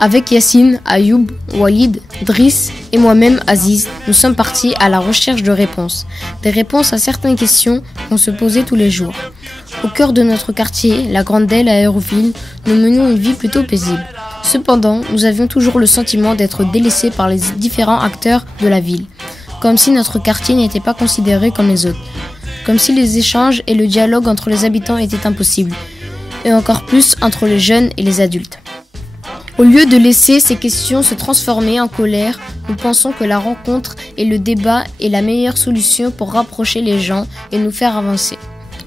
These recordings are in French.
Avec Yassine, Ayoub, Walid, Driss et moi-même Aziz, nous sommes partis à la recherche de réponses. Des réponses à certaines questions qu'on se posait tous les jours. Au cœur de notre quartier, la Grande Delle à Hérouville, nous menions une vie plutôt paisible. Cependant, nous avions toujours le sentiment d'être délaissés par les différents acteurs de la ville. Comme si notre quartier n'était pas considéré comme les autres. Comme si les échanges et le dialogue entre les habitants étaient impossibles. Et encore plus entre les jeunes et les adultes. Au lieu de laisser ces questions se transformer en colère, nous pensons que la rencontre et le débat est la meilleure solution pour rapprocher les gens et nous faire avancer.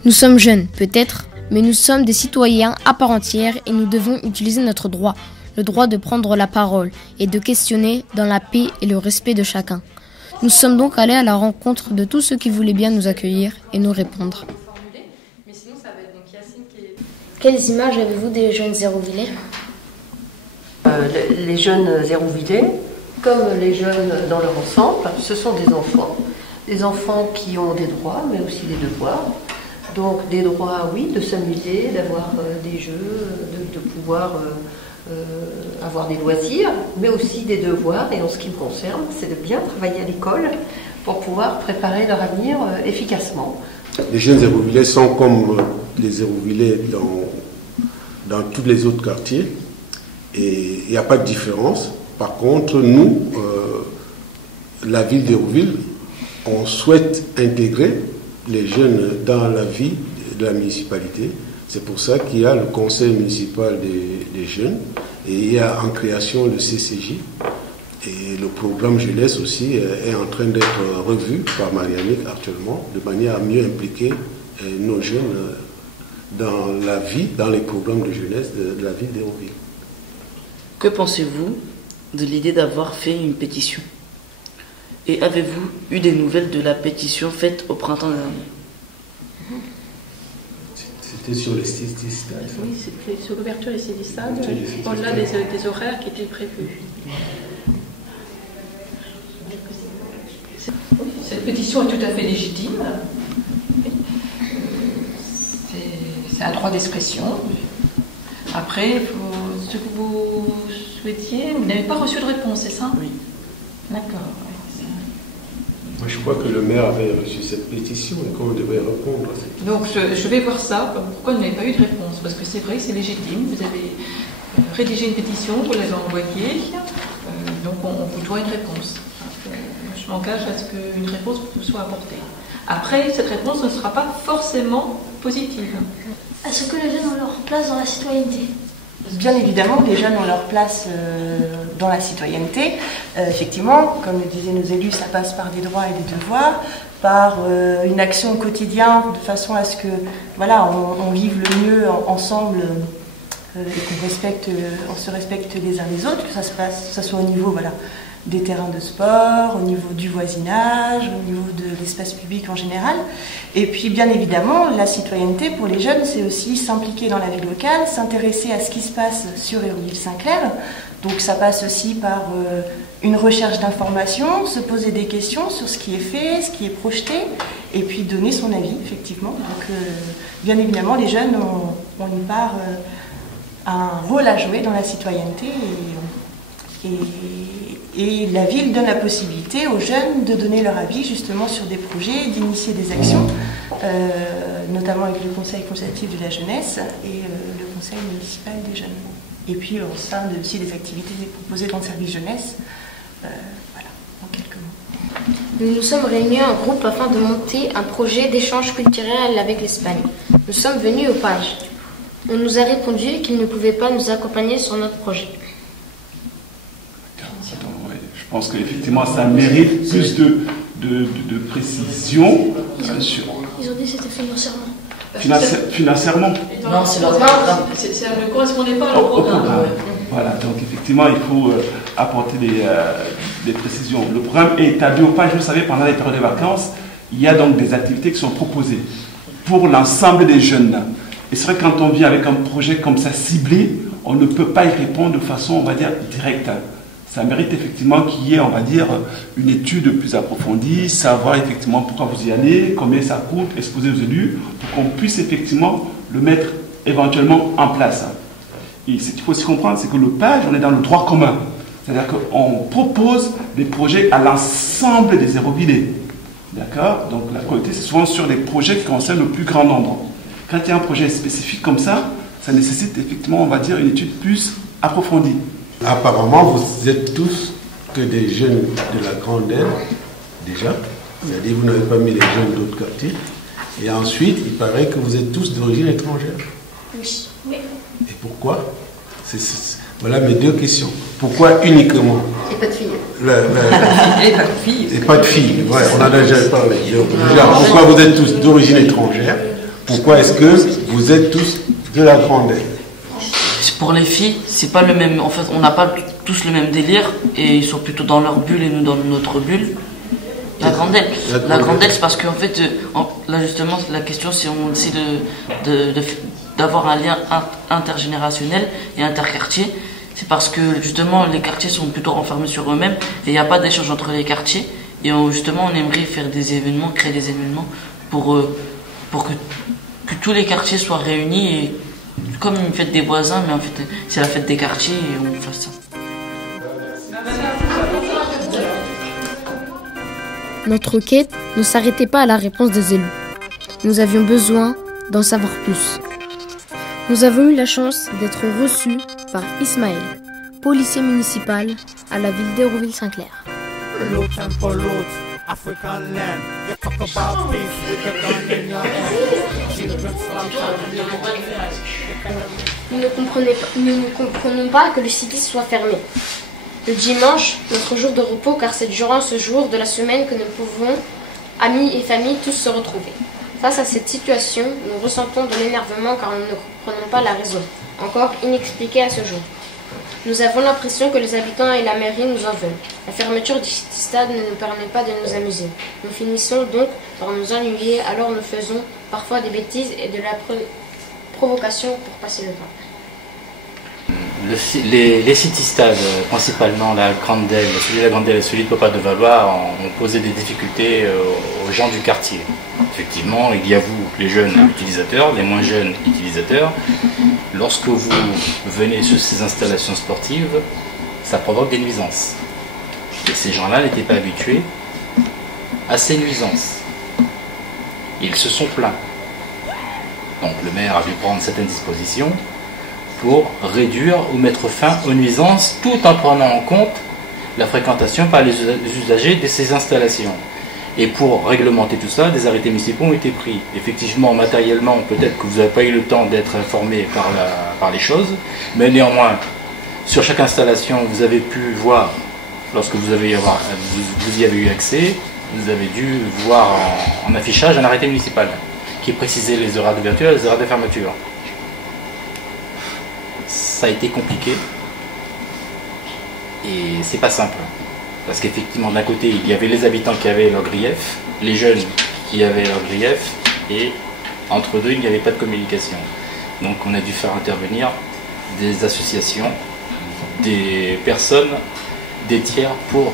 Nous sommes jeunes, peut-être, mais nous sommes des citoyens à part entière et nous devons utiliser notre droit, le droit de prendre la parole et de questionner dans la paix et le respect de chacun. Nous sommes donc allés à la rencontre de tous ceux qui voulaient bien nous accueillir et nous répondre. Quelles images avez-vous des jeunes Hérouvillais ? Les jeunes Hérouvillais, comme les jeunes dans leur ensemble, ce sont des enfants qui ont des droits, mais aussi des devoirs. Donc des droits, oui, de s'amuser, d'avoir des jeux, de pouvoir avoir des loisirs, mais aussi des devoirs, et en ce qui me concerne, c'est de bien travailler à l'école pour pouvoir préparer leur avenir efficacement. Les jeunes Hérouvillais sont comme les Hérouvillais dans tous les autres quartiers. Et il n'y a pas de différence. Par contre, nous, la ville d'Hérouville, on souhaite intégrer les jeunes dans la vie de la municipalité. C'est pour ça qu'il y a le conseil municipal des jeunes et il y a en création le CCJ. Et le programme jeunesse aussi est en train d'être revu par Marianique actuellement, de manière à mieux impliquer nos jeunes dans la vie, dans les programmes de jeunesse de la ville d'Hérouville. Que pensez-vous de l'idée d'avoir fait une pétition? Et avez-vous eu des nouvelles de la pétition faite au printemps dernier? C'était sur les stades. Oui, c'était sur l'ouverture des stades, au-delà des horaires qui étaient prévus. Cette pétition est tout à fait légitime. C'est un droit d'expression. Après, ce que vous souhaitiez, vous n'avez pas reçu de réponse, c'est ça? Oui. D'accord. Moi, je crois que le maire avait reçu cette pétition et qu'on devait répondre à cette pétition. Donc, je vais voir ça. Pourquoi vous n'avez pas eu de réponse? Parce que c'est vrai, c'est légitime. Vous avez rédigé une pétition, vous l'avez envoyée. Donc, on vous doit une réponse. Je m'engage à ce qu'une réponse vous soit apportée. Après, cette réponse ne sera pas forcément positive. Est-ce que les jeunes ont leur place dans la citoyenneté? Bien évidemment, les jeunes ont leur place dans la citoyenneté. Effectivement, comme le disaient nos élus, ça passe par des droits et des devoirs, par une action au quotidien, de façon à ce que, voilà, on vive le mieux ensemble et qu'on se respecte les uns les autres, que ça soit au niveau, voilà, des terrains de sport, au niveau du voisinage, au niveau de l'espace public en général. Et puis bien évidemment, la citoyenneté pour les jeunes, c'est aussi s'impliquer dans la vie locale, s'intéresser à ce qui se passe sur Hérouville-Saint-Clair. Donc ça passe aussi par une recherche d'informations, se poser des questions sur ce qui est fait, ce qui est projeté, et puis donner son avis, effectivement. Donc bien évidemment, les jeunes ont une part, un rôle à jouer dans la citoyenneté, et la ville donne la possibilité aux jeunes de donner leur avis justement sur des projets, d'initier des actions, notamment avec le conseil consultatif de la jeunesse et le conseil municipal des jeunes. Et puis au sein aussi des activités proposées dans le service jeunesse. Voilà, en quelques mots. Nous nous sommes réunis en groupe afin de monter un projet d'échange culturel avec l'Espagne. Nous sommes venus au Page. On nous a répondu qu'ils ne pouvaient pas nous accompagner sur notre projet. Je pense qu'effectivement, ça mérite plus de précision. Ils ont dit que c'était financièrement. Financièrement. Non, c'est leur programme. Ça ne correspondait pas au programme. Voilà, donc effectivement, il faut apporter des précisions. Le programme est établi au Page, vous savez, pendant les périodes de vacances, il y a donc des activités qui sont proposées pour l'ensemble des jeunes. Et c'est vrai que quand on vient avec un projet comme ça ciblé, on ne peut pas y répondre de façon, on va dire, directe. Ça mérite effectivement qu'il y ait, on va dire, une étude plus approfondie, savoir effectivement pourquoi vous y allez, combien ça coûte, exposer aux élus, pour qu'on puisse effectivement le mettre éventuellement en place. Et ce qu'il faut aussi comprendre, c'est que le PAGE, on est dans le droit commun. C'est-à-dire qu'on propose des projets à l'ensemble des aérovilés. D'accord? Donc la qualité, c'est souvent sur des projets qui concernent le plus grand nombre. Quand il y a un projet spécifique comme ça nécessite effectivement, on va dire, une étude plus approfondie. Apparemment, vous êtes tous que des jeunes de la Grande Aile, déjà. C'est-à-dire vous n'avez pas mis les jeunes d'autres quartiers. Et ensuite, il paraît que vous êtes tous d'origine étrangère. Oui. Et pourquoi? Voilà mes deux questions. Pourquoi uniquement? Et pas de filles. Et pas de filles. Et pas de filles. Ouais, on en a déjà parlé. Pourquoi vous êtes tous d'origine étrangère? Pourquoi est-ce que vous êtes tous de la Grande Aile? Pour les filles, c'est pas le même. En fait, on n'a pas tous le même délire et ils sont plutôt dans leur bulle et nous dans notre bulle. La Grande Aile. La Grande Aile, c'est parce qu'en fait, là justement, la question, c'est on essaie d'avoir un lien intergénérationnel et interquartier. C'est parce que justement, les quartiers sont plutôt renfermés sur eux-mêmes et il n'y a pas d'échange entre les quartiers. Et justement, on aimerait faire des événements, créer des événements pour que tous les quartiers soient réunis et comme une fête des voisins, mais en fait, c'est la fête des quartiers et on fasse ça. Notre quête ne s'arrêtait pas à la réponse des élus. Nous avions besoin d'en savoir plus. Nous avons eu la chance d'être reçus par Ismaël, policier municipal à la ville d'Hérouville-Saint-Clair. Nous ne comprenons pas que le site soit fermé. Le dimanche, notre jour de repos, car c'est durant ce jour de la semaine que nous pouvons, amis et familles, tous se retrouver. Face à cette situation, nous ressentons de l'énervement car nous ne comprenons pas la raison, encore inexpliquée à ce jour. Nous avons l'impression que les habitants et la mairie nous en veulent. La fermeture du stade ne nous permet pas de nous amuser. Nous finissons donc par nous ennuyer, alors nous faisons parfois des bêtises et de la provocation pour passer le temps. Les city-stades, principalement la Grande Aile, celui de la Grande Aile et celui de Popa de Valois, ont posé des difficultés aux gens du quartier. Effectivement, il y a vous, les jeunes utilisateurs, les moins jeunes utilisateurs. Lorsque vous venez sur ces installations sportives, ça provoque des nuisances. Et ces gens-là n'étaient pas habitués à ces nuisances. Ils se sont plaints. Donc le maire a dû prendre certaines dispositions pour réduire ou mettre fin aux nuisances tout en prenant en compte la fréquentation par les usagers de ces installations. Et pour réglementer tout ça, des arrêtés municipaux ont été pris. Effectivement, matériellement, peut-être que vous n'avez pas eu le temps d'être informé par les choses, mais néanmoins, sur chaque installation, vous avez pu voir, lorsque vous y avez eu accès, vous avez dû voir en affichage un arrêté municipal qui précisait les horaires d'ouverture et les horaires de fermeture. Ça a été compliqué et c'est pas simple parce qu'effectivement d'un côté il y avait les habitants qui avaient leurs griefs, les jeunes qui avaient leurs griefs et entre deux il n'y avait pas de communication. Donc on a dû faire intervenir des associations, des personnes, des tiers pour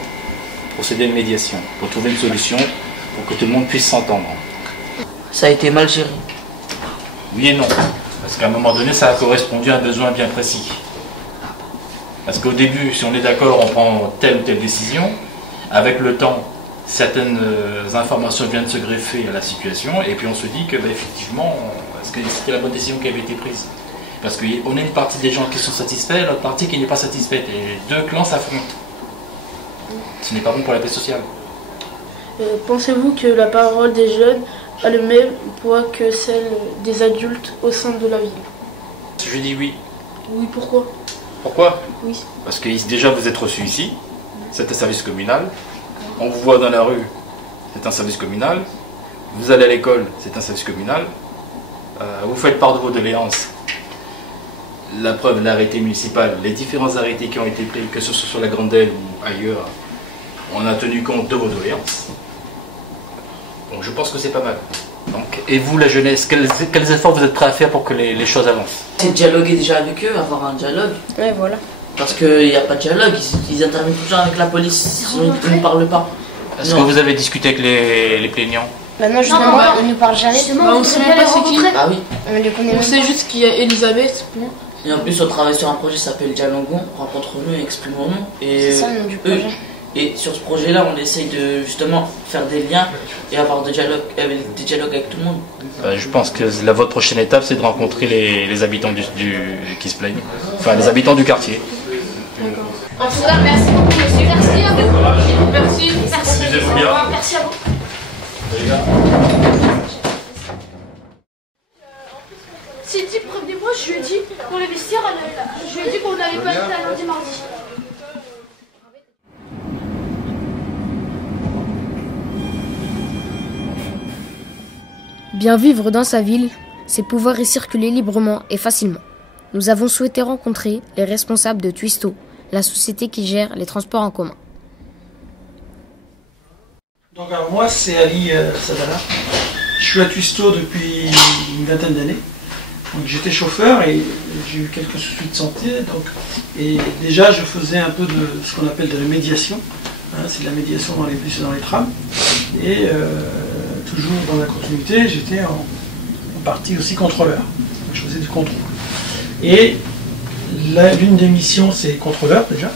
procéder à une médiation, pour trouver une solution pour que tout le monde puisse s'entendre. Ça a été mal géré. Oui et non. Parce qu'à un moment donné, ça a correspondu à un besoin bien précis. Parce qu'au début, si on est d'accord, on prend telle ou telle décision. Avec le temps, certaines informations viennent se greffer à la situation. Et puis on se dit que, effectivement, est-ce que c'était la bonne décision qui avait été prise? Parce qu'on a une partie des gens qui sont satisfaits et l'autre partie qui n'est pas satisfaite. Et deux clans s'affrontent. Ce n'est pas bon pour la paix sociale. Pensez-vous que la parole des jeunes a le même poids que celle des adultes au sein de la ville? Je dis oui. Oui, pourquoi? Pourquoi? Oui. Parce que déjà vous êtes reçus ici, c'est un service communal. On vous voit dans la rue, c'est un service communal. Vous allez à l'école, c'est un service communal. Vous faites part de vos doléances. La preuve, l'arrêté municipal, les différents arrêtés qui ont été pris, que ce soit sur la Grande Aile ou ailleurs, on a tenu compte de vos doléances. Donc je pense que c'est pas mal. Donc, et vous, la jeunesse, quels efforts vous êtes prêts à faire pour que les choses avancent? C'est dialoguer déjà avec eux, avoir un dialogue. Ouais, voilà. Parce qu'il n'y a pas de dialogue, ils interviennent tout le temps avec la police, ils ne parlent pas. Est-ce que vous avez discuté avec les plaignants? Bah non, justement, ils ne nous parlent jamais. On ne sait même pas c'est qui. Ah oui. On les connaît On sait juste qu'il y a Elisabeth, Et en plus, on travaille sur un projet qui s'appelle Dialogon, rencontre-nous et exprimons-nous. C'est ça le nom du projet. Et sur ce projet-là, on essaye de justement faire des liens et avoir des dialogues avec tout le monde. Je pense que votre prochaine étape, c'est de rencontrer les habitants qui se plaignent. Enfin, les habitants du quartier. En tout cas, merci beaucoup, monsieur. Merci à vous. Merci. Excusez-vous bien. Merci à vous. Sylvie, prévenez-moi, je lui ai dit dans les vestiaires, je lui ai dit qu'on n'avait pas été à lundi, mardi. Bien vivre dans sa ville, c'est pouvoir y circuler librement et facilement. Nous avons souhaité rencontrer les responsables de Twisto, la société qui gère les transports en commun. Donc alors moi c'est Ali Sadala, je suis à Twisto depuis une vingtaine d'années. J'étais chauffeur et j'ai eu quelques soucis de santé, et déjà je faisais un peu de ce qu'on appelle de la médiation, c'est de la médiation dans les bus et dans les trams, et toujours dans la continuité j'étais en partie aussi contrôleur, je faisais du contrôle. Et l'une des missions c'est contrôleur déjà,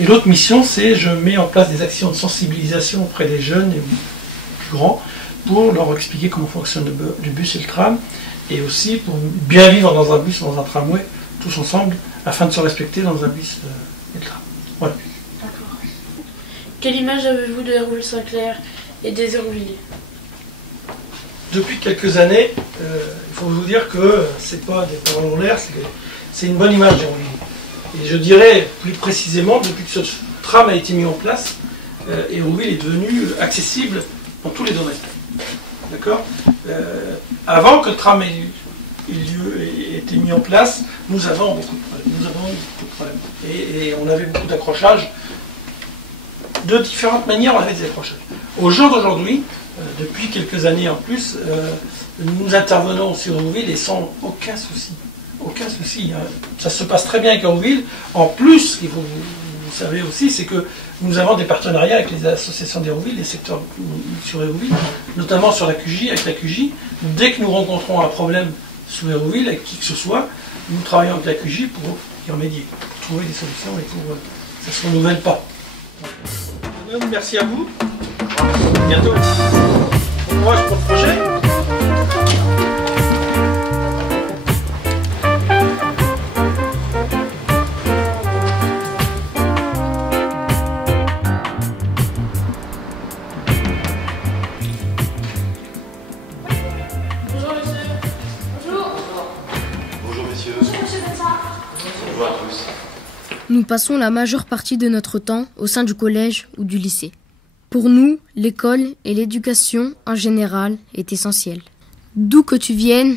et l'autre mission c'est je mets en place des actions de sensibilisation auprès des jeunes et plus grands pour leur expliquer comment fonctionne le bus et le tram, et aussi pour bien vivre dans un bus, dans un tramway, tous ensemble, afin de se respecter dans un bus et le tram. Voilà. D'accord. Quelle image avez-vous de Hérouville-Saint-Clair et des Hérouvilliers? Depuis quelques années, il faut vous dire que c'est pas des paroles en l'air, c'est une bonne image d'Hérouville. Et je dirais plus précisément, depuis que ce tram a été mis en place, Hérouville est devenu accessible dans tous les domaines. D'accord. Avant que le tram ait été mis en place, nous avons beaucoup de problèmes. Et on avait beaucoup d'accrochages. De différentes manières, on avait des accrochages. Au jour d'aujourd'hui, depuis quelques années en plus, nous intervenons sur Hérouville et sans aucun souci. Aucun souci. Ça se passe très bien avec Hérouville. En plus, ce que vous savez aussi, c'est que nous avons des partenariats avec les associations d'Hérouville, les secteurs sur Hérouville, notamment sur la QJ, avec la QJ. Dès que nous rencontrons un problème sur Hérouville, avec qui que ce soit, nous travaillons avec la QJ pour y remédier, pour trouver des solutions et pour que ça ne se renouvelle pas. Merci à vous. À bientôt. Bon courage pour le projet. Nous passons la majeure partie de notre temps au sein du collège ou du lycée. Pour nous, l'école et l'éducation en général est essentielle. D'où que tu viennes,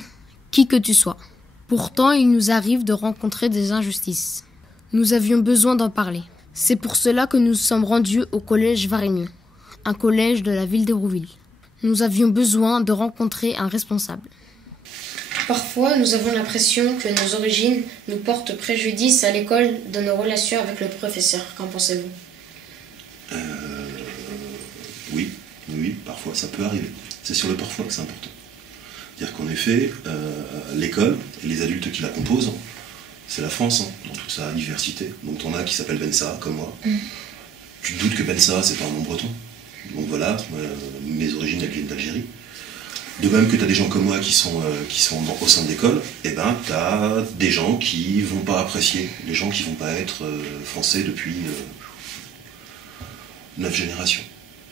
qui que tu sois. Pourtant, il nous arrive de rencontrer des injustices. Nous avions besoin d'en parler. C'est pour cela que nous sommes rendus au collège Varignon, un collège de la ville d'Hérouville. Nous avions besoin de rencontrer un responsable. Parfois, nous avons l'impression que nos origines nous portent préjudice à l'école de nos relations avec le professeur. Qu'en pensez-vous? Oui, parfois, ça peut arriver. C'est sur le parfois que c'est important. C'est-à-dire qu'en effet, l'école et les adultes qui la composent, c'est la France, dans toute sa diversité. Donc t'en as qui s'appellent Bensa, comme moi. Tu te doutes que Bensa, c'est pas un nom breton. Donc voilà, mes origines, elles viennent d'Algérie. De même que tu as des gens comme moi qui sont au sein de l'école, et ben tu as des gens qui vont pas apprécier, des gens qui vont pas être français depuis 9 générations.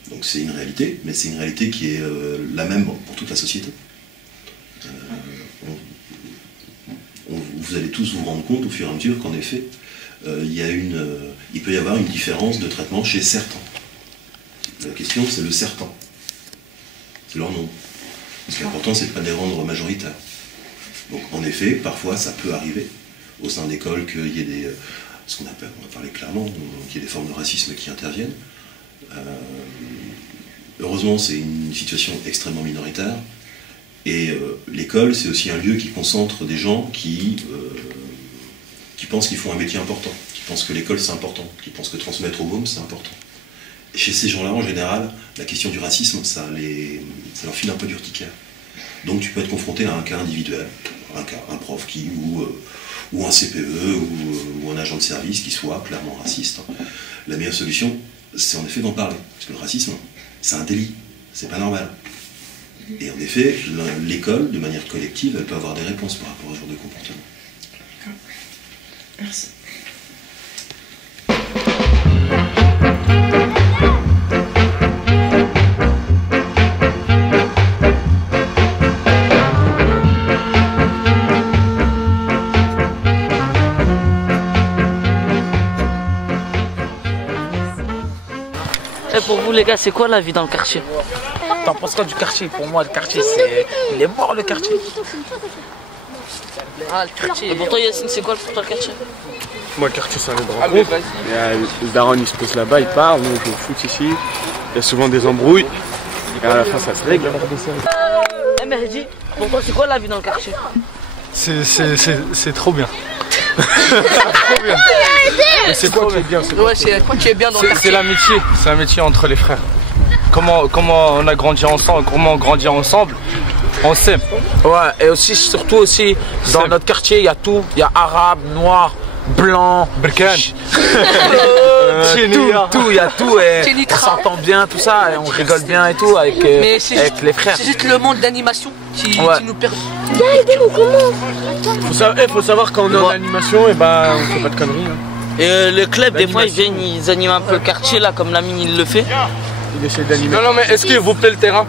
Donc c'est une réalité, mais c'est une réalité qui est la même pour toute la société. Vous allez tous vous rendre compte au fur et à mesure qu'en effet, il peut y avoir une différence de traitement chez certains. La question, c'est le certain. C'est leur nom. Ce qui est important, c'est de ne pas les rendre majoritaires. Donc, en effet, parfois, ça peut arriver au sein de l'école qu'il y ait ce qu'on appelle, on va parler clairement, qu'il y ait des formes de racisme qui interviennent. Heureusement, c'est une situation extrêmement minoritaire. Et l'école, c'est aussi un lieu qui concentre des gens qui pensent qu'ils font un métier important, qui pensent que l'école, c'est important, qui pensent que transmettre aux mômes, c'est important. Et chez ces gens-là, en général, la question du racisme, ça leur file un peu d'urticaire. Donc tu peux être confronté à un cas individuel, un prof ou un CPE ou un agent de service qui soit clairement raciste. La meilleure solution, c'est en effet d'en parler. Parce que le racisme, c'est un délit, c'est pas normal. Et en effet, l'école, de manière collective, elle peut avoir des réponses par rapport à ce genre de comportement. Merci. Et pour vous les gars, c'est quoi la vie dans le quartier? T'en penses quoi du quartier? Pour moi, le quartier, il est mort, le quartier. Ah, le quartier. Et pour toi, Yacine, c'est quoi pour toi le quartier? Moi, le quartier, c'est un endroit gros. Le daron, il se pose là-bas, il parle, nous, on joue au foot ici. Il y a souvent des embrouilles. Et à la fin, ça se règle. Eh, Mehdi, pour toi, c'est quoi la vie dans le quartier? C'est trop bien. Trop bien. Et c'est quoi qui est bien? C'est quoi qui est bien dans le quartier? C'est l'amitié. C'est l'amitié entre les frères. Comment on a grandi ensemble, comment on grandit ensemble, on s'aime. Ouais, et aussi, surtout aussi, dans notre quartier, il y a tout. Il y a arabe, noir, blanc, Berkane, tout, il y a tout. Et on s'entend bien, tout ça, et on rigole bien et tout avec les frères. C'est juste le monde d'animation qui nous permet. Faut savoir quand on est en animation, et ben on fait pas de conneries. Hein. Et le club, des fois, ils viennent, ils animent un peu le quartier, là, comme Lamine, il le fait. Il essaie d'animer. Non, mais est-ce qu'il vous plaît le terrain?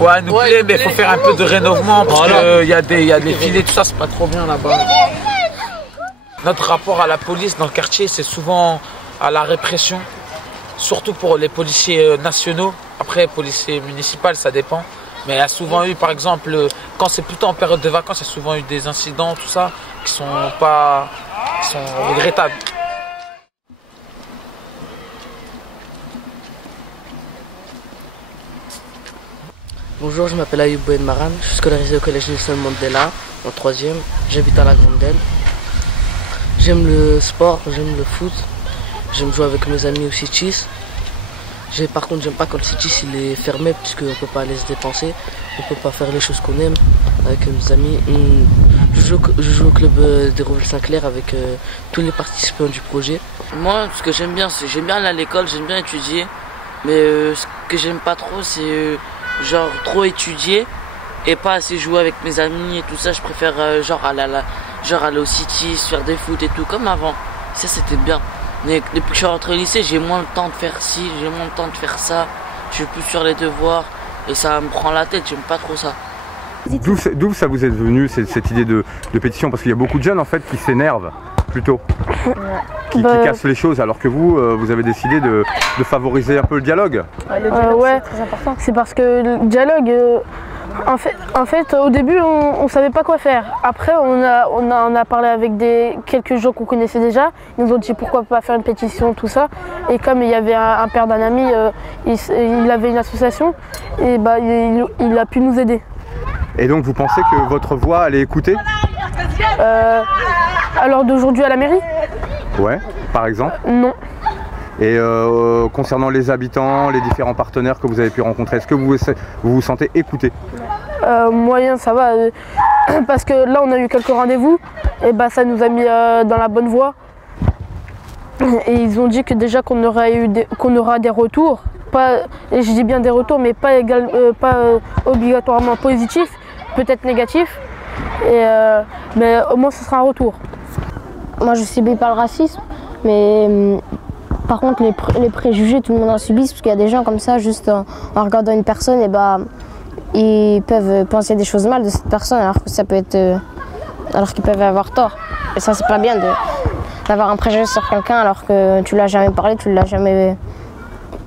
Ouais, nous plaît, mais il faut faire un peu de rénovement parce qu'il y a des filets, tout ça, c'est pas trop bien là-bas. Notre rapport à la police dans le quartier, c'est souvent à la répression, surtout pour les policiers nationaux. Après, les policiers municipaux, ça dépend. Mais il y a souvent eu, par exemple, quand c'est plutôt en période de vacances, il y a souvent eu des incidents, tout ça, qui sont regrettables. Bonjour, je m'appelle Ayoub Bouenmaran, je suis scolarisé au collège Nelson Mandela, en 3e, j'habite à la Grande Delle. J'aime le sport, j'aime le foot, j'aime jouer avec mes amis au Citis. Par contre, j'aime pas quand le Citis il est fermé, puisqu'on peut pas aller se dépenser, on peut pas faire les choses qu'on aime avec mes amis. Je joue au club d'Hérouville-Saint-Clair avec tous les participants du projet. Moi, ce que j'aime bien, c'est j'aime bien aller à l'école, j'aime bien étudier, mais ce que j'aime pas trop, c'est genre trop étudier et pas assez jouer avec mes amis et tout ça. Je préfère aller au City, faire des foot et tout comme avant. Ça c'était bien. Mais depuis que je suis rentré au lycée, j'ai moins le temps de faire ci, j'ai moins le temps de faire ça. Je suis plus sur les devoirs et ça me prend la tête, j'aime pas trop ça. D'où ça vous est venu cette idée de pétition? Parce qu'il y a beaucoup de jeunes en fait qui s'énervent plutôt, qui cassent les choses, alors que vous avez décidé de favoriser un peu le dialogue. Le dialogue c'est très important. C'est parce que le dialogue, en fait au début on savait pas quoi faire. Après on a parlé avec quelques gens qu'on connaissait déjà. Ils nous ont dit pourquoi pas faire une pétition, tout ça. Et comme il y avait un père d'un ami, il avait une association, et il a pu nous aider. Et donc vous pensez que votre voix elle est écoutée? Alors d'aujourd'hui à la mairie? Ouais, par exemple? Non. Et concernant les habitants, les différents partenaires que vous avez pu rencontrer, est-ce que vous vous sentez écouté? Moyen, ça va, parce que là on a eu quelques rendez-vous, et ça nous a mis dans la bonne voie. Et ils ont dit que déjà qu'on aura des retours, et je dis bien des retours, mais pas obligatoirement positifs, peut-être négatifs, mais au moins ce sera un retour. Moi je subis pas le racisme, mais par contre les préjugés tout le monde en subit, parce qu'il y a des gens comme ça, juste en regardant une personne, ils peuvent penser des choses mal de cette personne, alors que ça peut être, alors qu'ils peuvent avoir tort. Et ça c'est pas bien d'avoir un préjugé sur quelqu'un alors que tu l'as jamais parlé,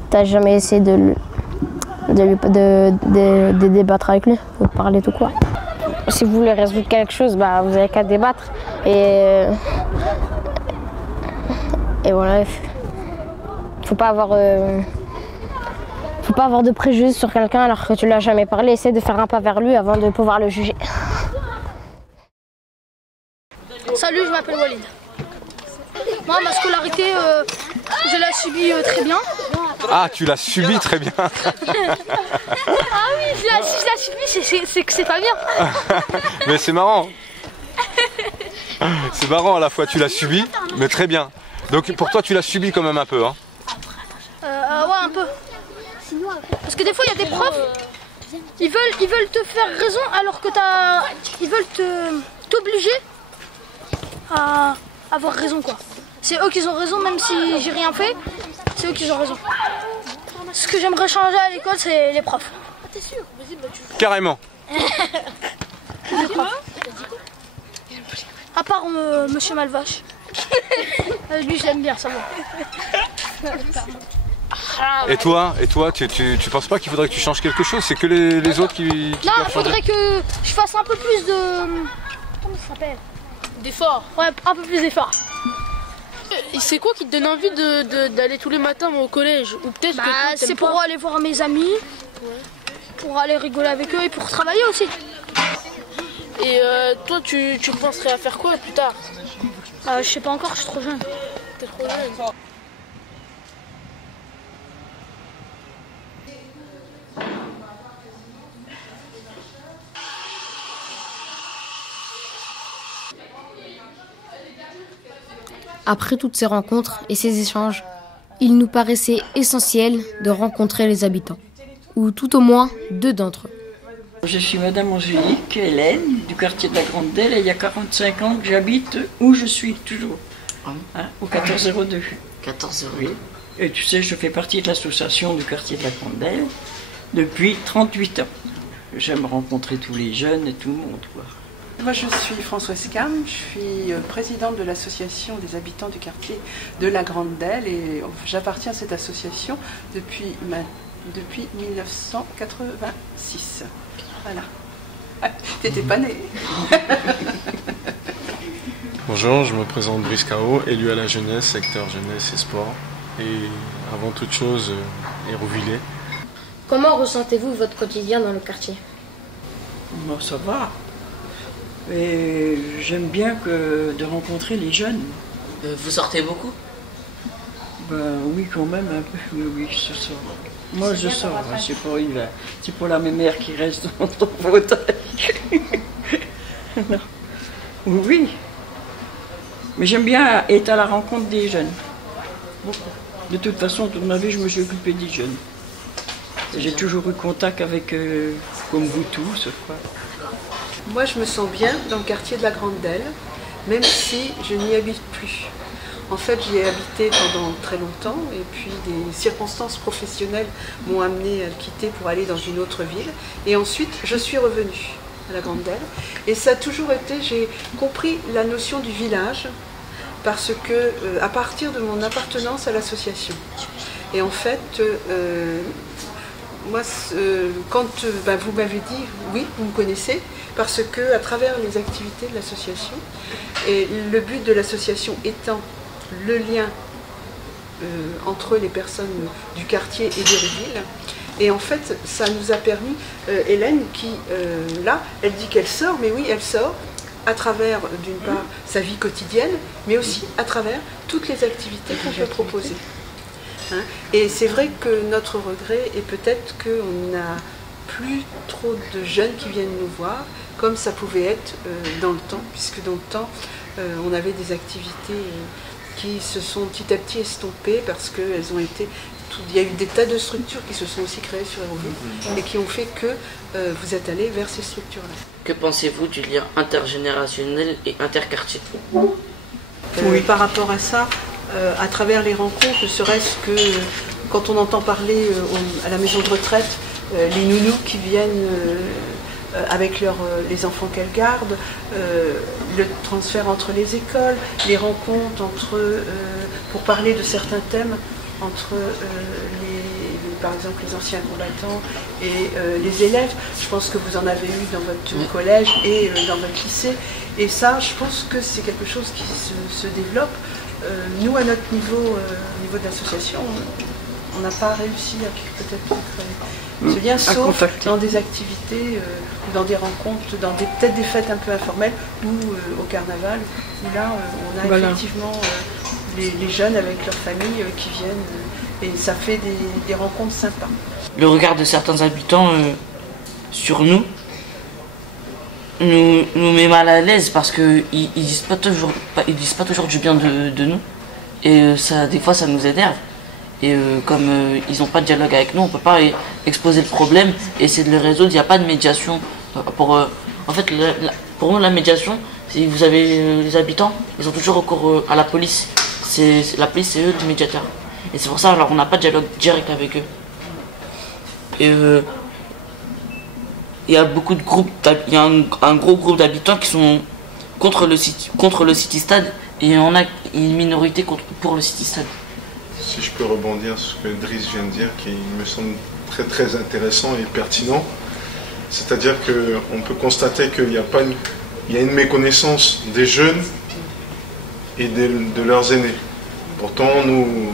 t'as jamais essayé de débattre avec lui, de parler tout quoi. Si vous voulez résoudre quelque chose, vous avez qu'à débattre. Et voilà, faut pas avoir de préjugés sur quelqu'un alors que tu l'as jamais parlé. Essaie de faire un pas vers lui avant de pouvoir le juger. Salut, je m'appelle Walid. Moi, ma scolarité, je l'ai subie très bien. Ah, tu l'as subi très bien. Ah oui, si je l'ai subi, c'est que c'est pas bien. Mais c'est marrant. C'est marrant à la fois, tu l'as subi, mais très bien. Donc pour toi, tu l'as subi quand même un peu, hein? Ouais, un peu. Parce que des fois, il y a des profs, ils veulent te faire raison alors que ils veulent t'obliger à avoir raison, quoi. C'est eux qui ont raison, même si j'ai rien fait, c'est eux qui ont raison. Ce que j'aimerais changer à l'école, c'est les profs. Ah, t'es sûr? Carrément. Les profs. À part Monsieur Malvache. Lui, je l'aime bien, ça va. Et toi, tu penses pas qu'il faudrait que tu changes quelque chose? C'est que les autres qui non, il faudrait que je fasse un peu plus de... Comment ça s'appelle? D'efforts. Ouais, un peu plus d'efforts. C'est quoi qui te donne envie d'aller tous les matins au collège? Ou peut-être c'est pour aller voir mes amis, pour aller rigoler avec eux et pour travailler aussi. Et toi, tu penserais à faire quoi plus tard? Je sais pas encore, je suis trop jeune. T'es trop jeune. Après toutes ces rencontres et ces échanges, il nous paraissait essentiel de rencontrer les habitants, ou tout au moins 2 d'entre eux. Je suis Madame Angélique Hélène du quartier de la Grande Delle et il y a 45 ans que j'habite où je suis toujours, au 1402. 1402. Oui. Et tu sais, je fais partie de l'association du quartier de la Grande Delle depuis 38 ans. J'aime rencontrer tous les jeunes et tout le monde, quoi. Moi, je suis Françoise Cam, je suis présidente de l'association des habitants du quartier de la Grande Delle et j'appartiens à cette association depuis 1986. Voilà. T'étais pas né. Bonjour, je me présente Brice Cao, élu à la jeunesse, secteur jeunesse et sport. Et avant toute chose, Hérouvillais. Comment ressentez-vous votre quotidien dans le quartier? Bon, ça va. Et j'aime bien de rencontrer les jeunes. Vous sortez beaucoup? Ben oui, quand même un peu. Oui, je sors. Moi, je sors. C'est pas la mémère qui reste dans ton fauteuil. Non. Oui. Mais j'aime bien être à la rencontre des jeunes. Beaucoup. De toute façon, toute ma vie, je me suis occupée des jeunes. J'ai toujours eu contact avec, comme vous tous, quoi. Moi, je me sens bien dans le quartier de la Grande Delle, même si je n'y habite plus. En fait, j'y ai habité pendant très longtemps et puis des circonstances professionnelles m'ont amené à le quitter pour aller dans une autre ville. Et ensuite, je suis revenue à la Grande Delle. Et ça a toujours été, j'ai compris la notion du village parce que, à partir de mon appartenance à l'association. Et en fait, moi, quand vous m'avez dit, oui, vous me connaissez, parce que à travers les activités de l'association, et le but de l'association étant le lien entre les personnes du quartier et d'Hérouville, et en fait, ça nous a permis, Hélène, qui, là, elle dit qu'elle sort, mais oui, elle sort à travers, d'une part, sa vie quotidienne, mais aussi à travers toutes les activités qu'on peut proposer. Hein? Et c'est vrai que notre regret est peut-être qu'on n'a plus trop de jeunes qui viennent nous voir, comme ça pouvait être dans le temps, puisque dans le temps, on avait des activités qui se sont petit à petit estompées parce qu'elles ont été... Il y a eu des tas de structures qui se sont aussi créées sur Hérouville et qui ont fait que vous êtes allés vers ces structures-là. Que pensez-vous du lien intergénérationnel et interquartier? Oui, par rapport à ça, à travers les rencontres, ne serait-ce que quand on entend parler à la maison de retraite, les nounous qui viennent avec les enfants qu'elles gardent, le transfert entre les écoles, les rencontres pour parler de certains thèmes entre par exemple les anciens combattants et les élèves. Je pense que vous en avez eu dans votre collège et dans votre lycée. Et ça, je pense que c'est quelque chose qui se développe. Nous, à notre niveau, au niveau de l'association, on n'a pas réussi à peut-être créer ce lien, sauf dans des activités, dans des rencontres, dans peut-être des fêtes un peu informelles, ou au carnaval, où là, on a effectivement les jeunes avec leurs familles qui viennent, et ça fait des rencontres sympas. Le regard de certains habitants sur nous, nous met mal à l'aise parce qu'ils disent pas toujours du bien de nous. Et des fois, ça nous énerve. Et comme ils n'ont pas de dialogue avec nous, on ne peut pas exposer le problème et essayer de le résoudre. Il n'y a pas de médiation. En fait, pour nous, la médiation, si vous avez les habitants, ils ont toujours recours à la police. La police, c'est eux le médiateur. Et c'est pour ça, alors, on n'a pas de dialogue direct avec eux. Et il y a beaucoup de groupes, il y a un gros groupe d'habitants qui sont contre le City Stade et on a une minorité pour le City Stade. Si je peux rebondir sur ce que Driss vient de dire, qui me semble très très intéressant et pertinent, c'est-à-dire qu'on peut constater qu'il y a une méconnaissance des jeunes et de leurs aînés. Pourtant, nous,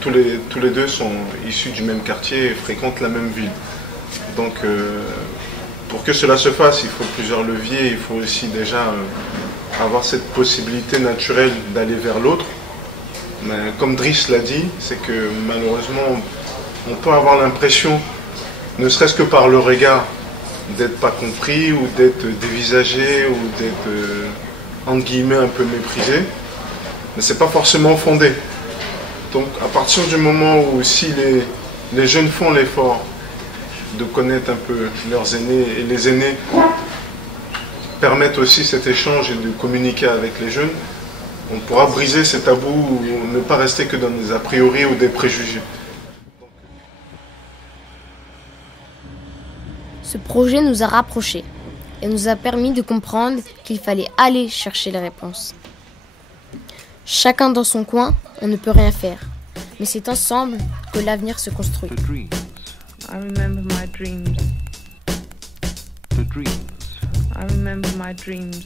tous les deux sont issus du même quartier et fréquentent la même ville. Donc, pour que cela se fasse, il faut plusieurs leviers. Il faut aussi déjà avoir cette possibilité naturelle d'aller vers l'autre. Mais comme Driss l'a dit, c'est que malheureusement, on peut avoir l'impression, ne serait-ce que par le regard, d'être pas compris ou d'être dévisagé ou d'être, entre guillemets, un peu méprisé. Mais c'est pas forcément fondé. Donc à partir du moment où si les jeunes font l'effort de connaître un peu leurs aînés et les aînés permettent aussi cet échange et de communiquer avec les jeunes, on pourra briser ces tabous ou ne pas rester que dans des a priori ou des préjugés. Ce projet nous a rapprochés et nous a permis de comprendre qu'il fallait aller chercher les réponses. Chacun dans son coin, on ne peut rien faire, mais c'est ensemble que l'avenir se construit. I remember my dreams. I remember my dreams.